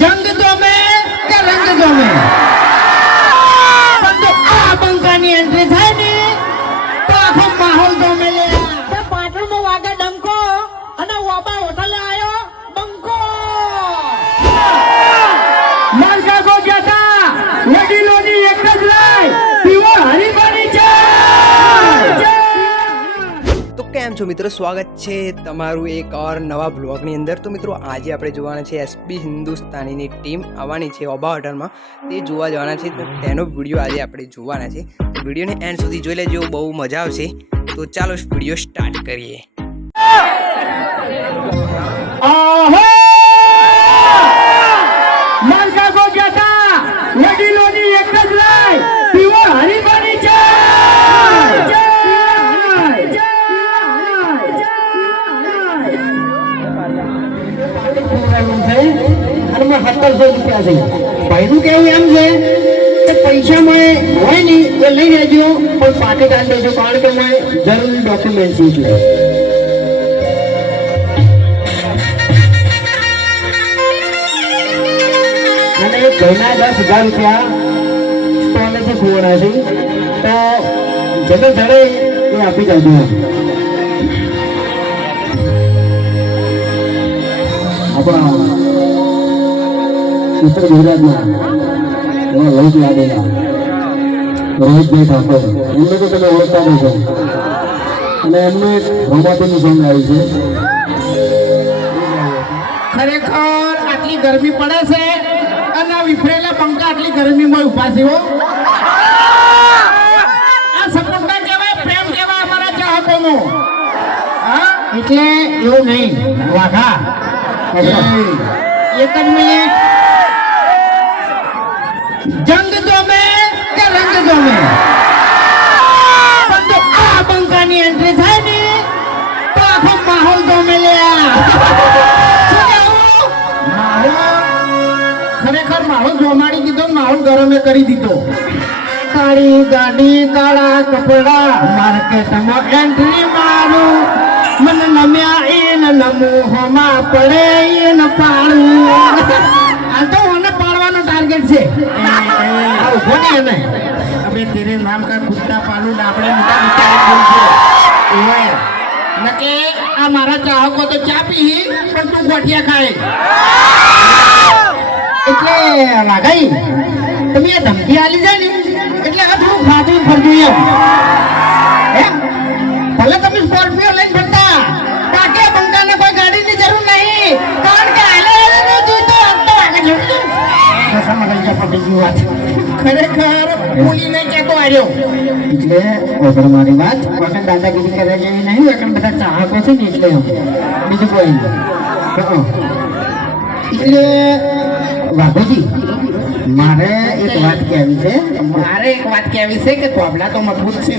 જંગ ગમે કે રંગ ગમે પણ તો આ બંકાની એન્ટ્રી થાય ને તો આખો માહોલ ગમે લે. પાટણમાં વાગે ડંકો અને વાબા હોટલે આવ્યો બંકો. માલકા કો કહેતા વડીલોની એક જ લાઈ પીવો હરીફાની છે. તો કેમ છો મિત્રો, સ્વાગત છે તમારું એક ઓર નવા બ્લોગની અંદર. તો મિત્રો આજે આપણે જોવાના છે એસપી હિન્દુસ્તાનીની ટીમ આવવાની છે ઓબા હોટલમાં, તે જોવા જવાના છે. તો તેનો વિડીયો આજે આપણે જોવાના છે. તો વિડીયોને એન્ડ સુધી જોઈ લેજો, બહુ મજા આવશે. તો ચાલો વિડીયો સ્ટાર્ટ કરીએ. માલકા કો કહેતા વડીલોની એક જ લાઈ પીવો હરીફાની છે. ભાઈનું કેવું એમ છે કે પૈસા મળે હોય ને એ લઈ લેજો, પણ પાકેટ આલી દેજો, કારણ કે મેં જરૂરી ડોક્યુમેન્ટ એટલે. અને ભાઈના 10,000 રૂપિયા સ્ટોલેથી ખોવાના છે, તો જેને ધરે એ આપી દેજો. આપણા ઉત્તર ગુજરાતના એવા લોક લાગેલા રોહિતભાઈ ઠાકોર, એમને તો તમે ઓળખતા જ છો. અને એમને રોમાટીનું સોંગ આવ્યું છે. ખરેખર આટલી ગરમી પડે છે અને વિફરેલા પંખા આટલી ગરમીમાં ઉભા છે. આ સપોર્ટ ના કહેવાય, પ્રેમ કહેવાય અમારા ચાહકોનો. હા, એટલે એવું નહીં વાઘા. એક જ મિનિટ. જંગ ગમે કે રંગ ગમે પણ તો આ બંકાની એન્ટ્રી થાય ને તો આખો માહોલ ગમે લે. ખરેખર માહોલ જોમાડી દીધો, માહોલ ગરમે કરી દીધો. કાળી ગાડી કાળા કપડા માર્કેટમાં એન્ટ્રી મારું, મને નમ્યા એને નમૂહમાં પડે એને પાડું. આ તો મને પાડવાનો ટાર્ગેટ છે. ઉભો ને એને હવે તેરે નામ કા કુત્તા પાલું આપણે નકે આ મારા ચાહકો તો ચા પી પણ તું ગોઠિયા ખાય. એટલે વાઘાઈ તમે આ ધમકી આલી જાય ને એટલે આ થોડું ખાધું ફરતું એમ. ભલે તમે સ્કોર્પિયો લઈને ફરતા, બાકી બંકાને કોઈ ગાડીની જરૂર નહીં, કારણ કે હાલે જોઈતો હતો આગળ ખરેખર બોલી નહીં કેતો આવ્યો. એટલે ઓગળ મારી વાત વખત દાદાગીરી કરે જેવી નહીં, વખત બધા ચાહકો છે ને એટલે બીજું કોઈ નહીં. એટલે વાઘોજી મારે એક વાત કહેવી છે કે તોબલા તો મજબૂત છે.